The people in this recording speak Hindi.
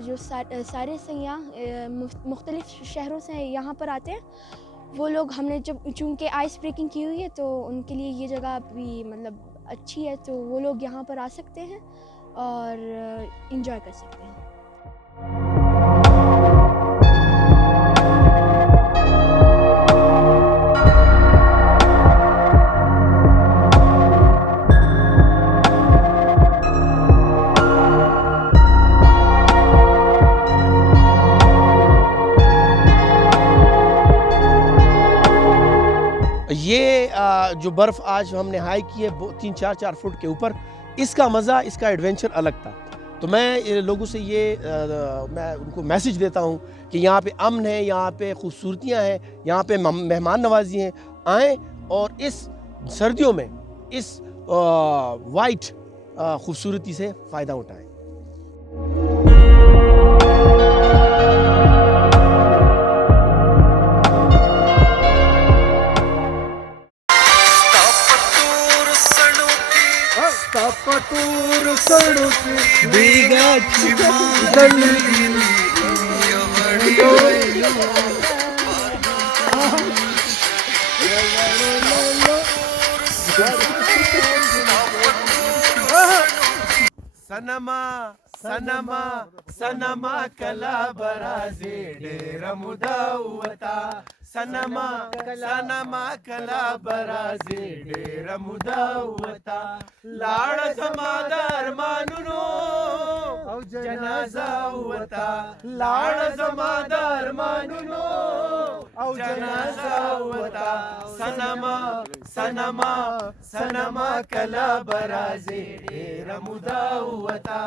जो सारे सयाह मुख्तलिफ़ शहरों से यहाँ पर आते हैं, वो लोग हमने जब चूँकि आइस ब्रेकिंग की हुई है तो उनके लिए ये जगह भी मतलब अच्छी है, तो वो लोग यहाँ पर आ सकते हैं और एंजॉय कर सकते हैं। ये जो बर्फ़ आज हमने हाइक की है 3-4 फुट के ऊपर, इसका मज़ा, इसका एडवेंचर अलग था। तो मैं लोगों से मैं उनको मैसेज देता हूँ कि यहाँ पे अमन है, यहाँ पे खूबसूरतियाँ हैं, यहाँ पे मेहमान नवाजी हैं। आएँ और इस सर्दियों में इस वाइट खूबसूरती से फ़ायदा उठाएँ। Tapaturu sanuki bigachi dalili सनमा सनमा सनमा कला बराजे डेरा मुदावता सनमा सनमा कला बराजे डेरा मुदावता लाड समादार मानुनो जनाजा वता लाड समादार मानुनो जनाजा वता सनमा सनमा सनमा कला बराजे डेरा मुदावता